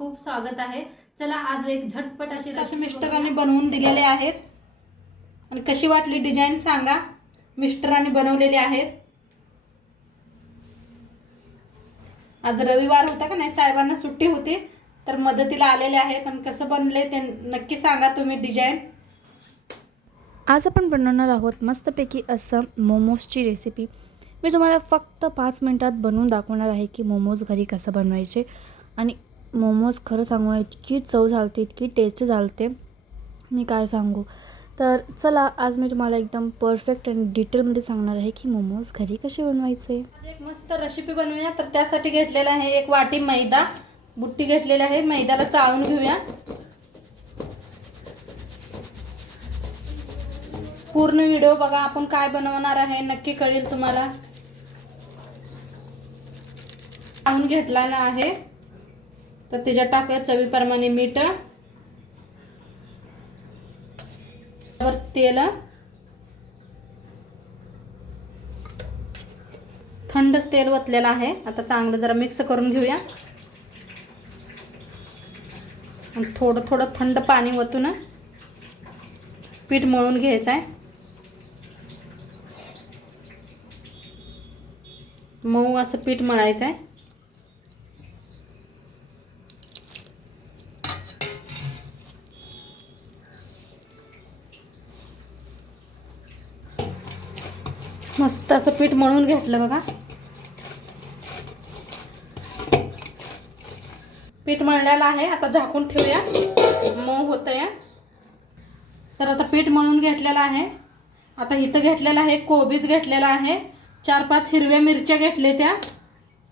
खूप स्वागत आहे। चला आज एक झटपट अशी मिस्टरांनी बनवून दिलेले आहेत आणि कशी वाटली डिझाइन सांगा। मिस्टरांनी बनवलेले आहेत। आज रविवार होता का नाही, साहेबांना सुट्टी होती तर मदतीला आलेले आहेत आणि कसं बनले ते नक्की सांगा तुम्ही डिझाइन। आज आपण बनवणार आहोत मस्तपैकी असं मोमोजची रेसिपी। मी तुम्हाला फक्त 5 मिनिटात बनवून दाखवणार आहे की मोमोज घरी कसं बनवायचे आणि मोमोज खरं सांगू इतकी चव झालते, इतकी टेस्टी झालते, मी काय सांगू। तर चला आज मी तुम्हाला एकदम परफेक्ट आणि डिटेलमध्ये सांगणार आहे की मोमोज घरी कसे बनवायचे। एक मस्त रेसिपी बनवूया। तर त्यासाठी घेतलेला आहे 1 वाटी मैदा, बुट्टी घेतलेली आहे। मैद्याला चाळून घेऊया। पूर्ण व्हिडिओ बघा, आपण काय बनवणार आहे नक्की कळेल तुम्हाला। चाळून घेतलेला आहे तर त्याच्यात टाकूया चवीप्रमाणे मीठ, वर तेल, थंडच तेल ओतलेलं आहे। आता चांगलं जरा मिक्स करून घेऊया आणि थोडं थोडं थंड पाणी ओतून पीठ मळून घ्यायचं आहे। मऊ असं पीठ मळायचं आहे। मस्त असं पीठ मळून घेतलं बघा। पीठ मळलेलं आहे, आता झाकून ठेवूया, मऊ होतंय। तर आता पीठ मळून घेतलेलं आहे। आता इथं घेतलेलं आहे कोबीज घेतलेला आहे, 4-5 हिरव्या मिरच्या घेतल्या त्या,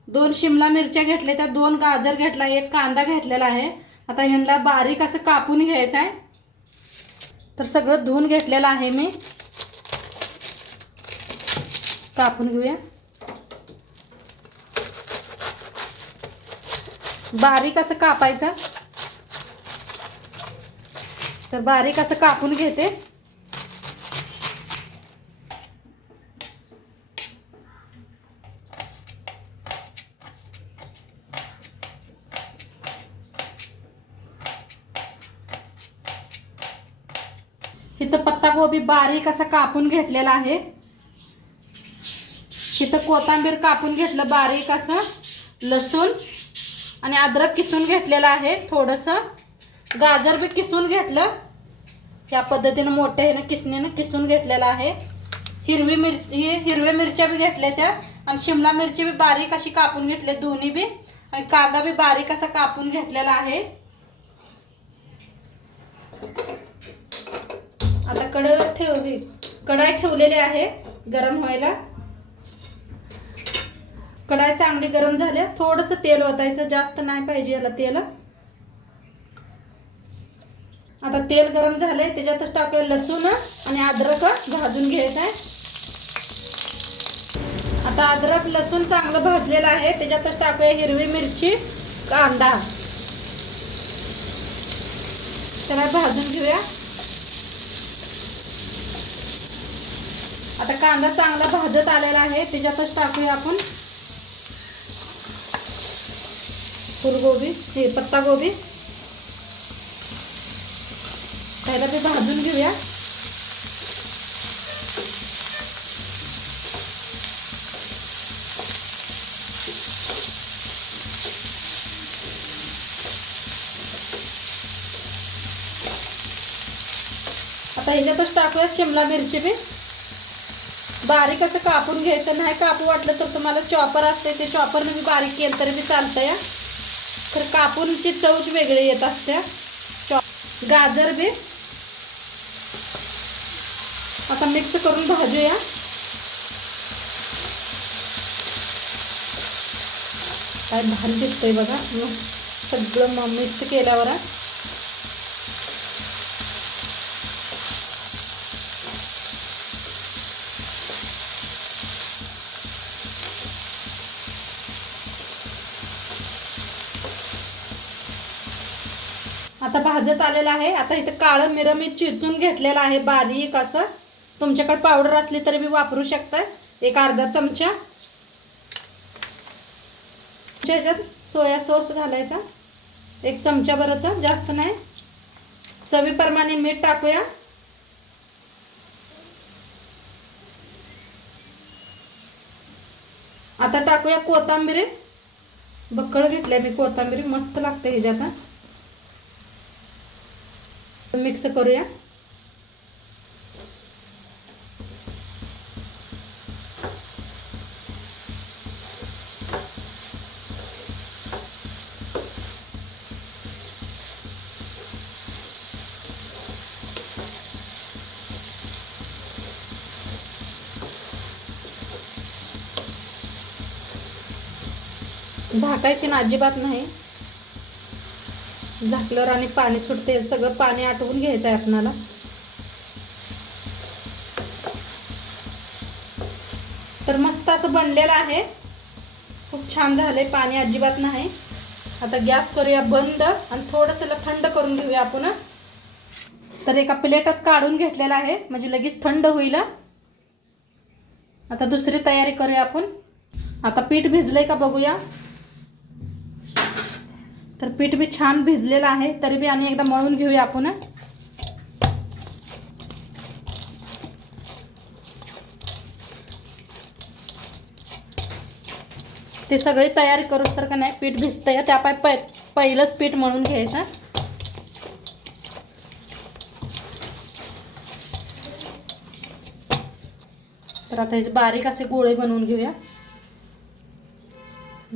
2 शिमला मिरच्या घेतल्या त्या, 2 गाजर घेतला, 1 कांदा घेतलेला आहे। आता ह्यांना बारीक असं कापून घ्यायचं आहे। तर सगळं धुवून घेतलेलं आहे मी, कापून घेऊया। बारीक असं कापायचं, तर बारीक असं कापून घेते। इथं पत्ता गोबी बारीक असा कापून घेतलेला आहे। इथं कोथिंबीर कापून घेतलं बारीक असं, लसूण आणि अद्रक किसून घेतलेलं आहे, थोडंसं गाजर बी किसून घेतलं, या पद्धतीने मोठ्या ह्याने किसणीने किसून घेतलेलं आहे। हिरव्या मिरच्या बी घेतल्या त्या आणि शिमला मिरची बी बारीक अशी कापून घेतले दोन्ही बी, आणि कांदा बी बारीक असा कापून घेतलेला आहे। आता कढई ठेवलेली आहे गरम व्हायला। कढाई चांगली गरम झाली, थोडंसं तेल ओतायचं, जास्त नाही पाहिजे याला तेल। आता तेल गरम झाले, त्याच्यातच टाकूया लसूण आणि अद्रक भाजून घ्यायचं आहे। आता अद्रक लसूण चांगलं भाजलेलं आहे, त्याच्यातच टाकूया हिरवी मिरची, कांदा, त्याला भाजून घेऊया। आता कांदा चांगला भाजत आलेला आहे, त्याच्यातच टाकूया आपण फुलगोबी, हे पत्ता गोबी, त्याला ते भाजून घेऊया। आता ह्याच्यातच टाकूया शिमला मिरची बी, बारीक असं कापून घ्यायचं, नाही कापू वाटलं तर तुम्हाला चॉपर असते ते चॉपरने बी बारीक केलं तरी बी चालतंय, तर कापूनची चवच वेगळी येत असते। गाजर बी आता मिक्स करून भाजूया। काय भारी दिसतंय बघा, सगळं मिक्स केल्यावर। आता भाजत आलेला आहे। आता इथं काळं मिरं मी चिचून घेतलेलं आहे बारीक असं, तुमच्याकडे पावडर असली तरी बी वापरू शकता, एक अर्धा चमचा। ह्याच्यात सोया सॉस घालायचा, 1 चमच्याभरचं, जास्त नाही. चवीप्रमाणे मीठ टाकूया. आता टाकूया कोथिंबीर. बक्कळ घेतल्या मी कोथिंबीर, मस्त लागते ह्याच्यात. मिक्स करूया. झाकायची ना अजिबात नाही. झाकल्यावर आणि पाणी सुटते, सगळं पाणी आटवून घ्यायचं आहे आपणाला. तर मस्त असं बनलेलं आहे, खूप छान झालंय, पाणी अजिबात नाही. आता गॅस करूया बंद आणि थोडंसं थंड करून घेऊया आपण. तर एका प्लेटात काढून घेतलेला आहे, म्हणजे लगेच थंड होईल. आता दुसरी तयारी करूया आपण. आता पीठ भिजलंय का बघूया. तर पीठ बी छान भिजलेलं आहे, तरी बी आणि एकदा मळून घेऊया आपण. ते सगळी तयारी करूच तर का नाही पीठ भिजतंय, त्या पहिलंच पीठ मळून घ्यायचं. तर आता याचे बारीक असे गोळे बनवून घेऊया.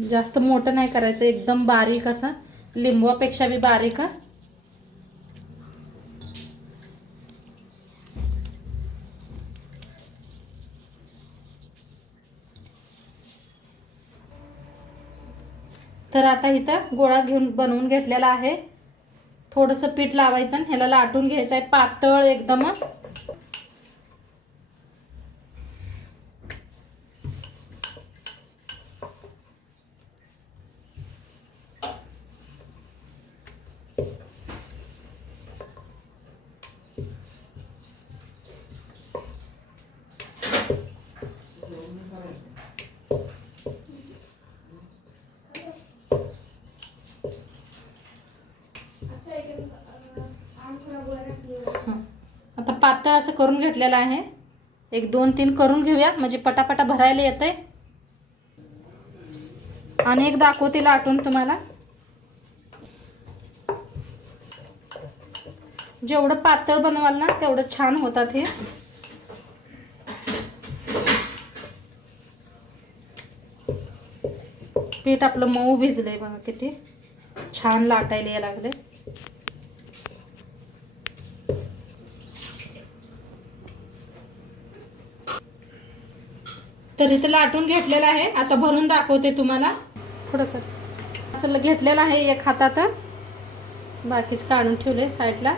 जास्त मोठं नाही करायचं, एकदम बारीक असं, लिंबूपेक्षा बी बारीक. तर आता इथं गोळा घेऊन बनवून घेतलेला आहे. थोडंसं पीठ लावायचं आणि ह्याला लाटून घ्यायचं आहे पातळ एकदम. आता पातळ असं करून घेतलेलं आहे. 1 2 3 करून घेऊया, म्हणजे पटापटा भरायला येतंय. आणि एक दाखवते लाटून तुम्हाला. जेवढं पातळ बनवाल ना तेवढं छान होतात हे. पीठ आपलं मऊ भिजलंय बघा, किती छान लाटायला लागले. तर इथं लाटून घेतलेलं आहे. आता भरून दाखवते तुम्हाला. पुढं कर. असं घेतलेलं आहे एक हातात, बाकीच काढून ठेवले साईडला.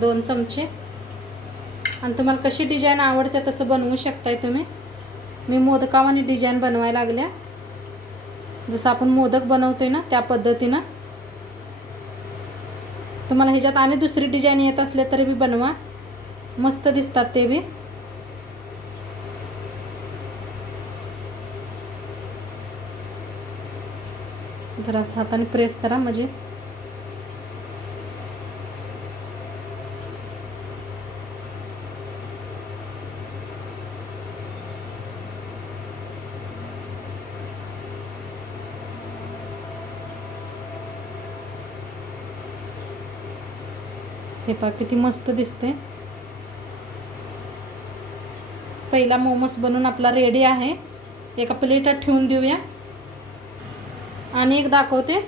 2 चमचे. आणि तुम्हाला कशी डिझाईन आवडते तसं बनवू शकताय तुम्ही. मी मोदकावानी डिझाईन बनवायला लागल्या, जसं आपण मोदक बनवतोय ना त्या पद्धतीनं. तुम्हाला ह्याच्यात आणि दुसरी डिझाईन येत असले तरी बी बनवा, मस्त दिसतात ते बी. जरा असं हाताने प्रेस करा म्हणजे हे पहा किती मस्त दिसते. पहिला मोमोस बनवून आपला रेडी आहे. एका प्लेटात ठेवून देऊया. आणि एक दाखवते.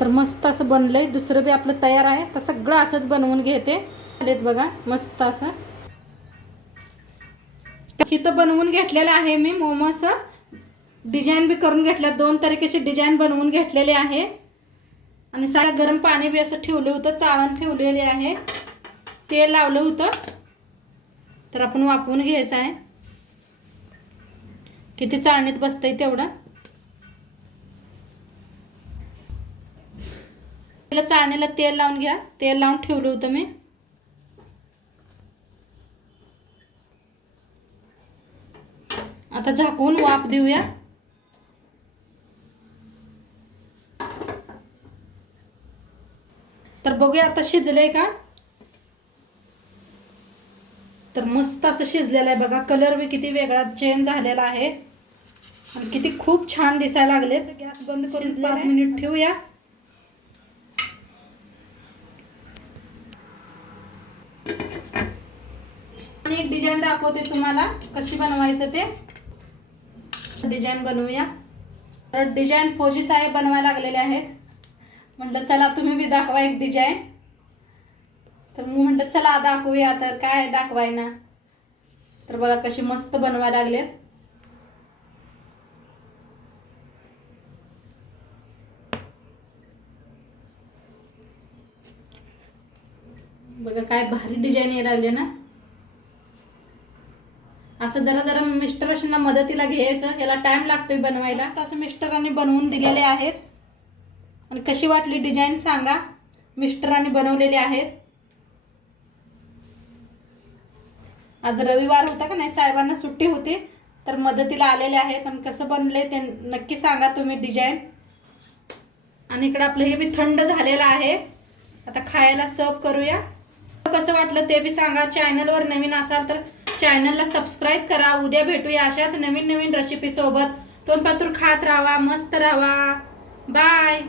तर मस्त असं बनलंय. दुसरं बी आपलं तयार आहे. तर सगळं असंच बनवून घेते. आलेत बघा मस्त असं. इथं बनवून घेतलेलं आहे मी मोमोस. डिझाईन बी करून घेतल्या, 2 तरीकेचे डिझाईन बनवून घेतलेले आहे. आणि सारं गरम पाणी बी असं ठेवलं होतं, चाळण ठेवलेली आहे. तेल लावलं होतं, तर आपण वाफवून घ्यायचं आहे. किती चाळणीत बसतंय तेवढं. चाळणीला तेल लावून घ्या. तेल लावून ठेवलं होतं मी. आता झाकून वाफ देऊया. तर बघूया आता शिजलंय का. तर मस्त असं शिजलेलं आहे बघा. कलर बी किती वेगळा चेंज झालेला आहे आणि किती खूप छान दिसायला लागले. गॅस बंद करून 5 मिनिट ठेवूया. आणि एक डिझाईन दाखवते तुम्हाला कशी बनवायचं ते. डिझाईन बनवूया. तर डिझाईन फौजी साहेब बनवायला लागलेले आहेत. म्हटलं चला तुम्ही बी दाखवा एक डिझाईन. तर मी म्हटलं चला दाखवूया. तर काय दाखवाय ना. तर बघा कशी मस्त बनवायला लागलेत. बघा काय भारी डिझाईन यायला लागले ना. असं जरा जरा मिस्टरांना मदतीला घ्यायचं. याला टाइम लागतोय बनवायला. असं मिस्टरांनी बनवून दिलेले आहेत. आणि कशी वाटली डिझाईन सांगा. मिस्टरांनी बनवलेले आहेत. आज रविवार होता का नाही, साहेबांना सुट्टी होती, तर मदतीला आलेले आहेत. आणि कसं बनले ते नक्की सांगा तुम्ही डिझाईन. आणि इकडे आपलं हे बी थंड झालेलं आहे. आता खायला सर्व करूया. कसं वाटलं ते बी सांगा. चॅनलवर नवीन असाल तर चॅनलला सबस्क्राईब करा. उद्या भेटूया अशाच नवीन नवीन रेसिपी सोबत. तोंडपातूर खात राहा, मस्त राहा. बाय.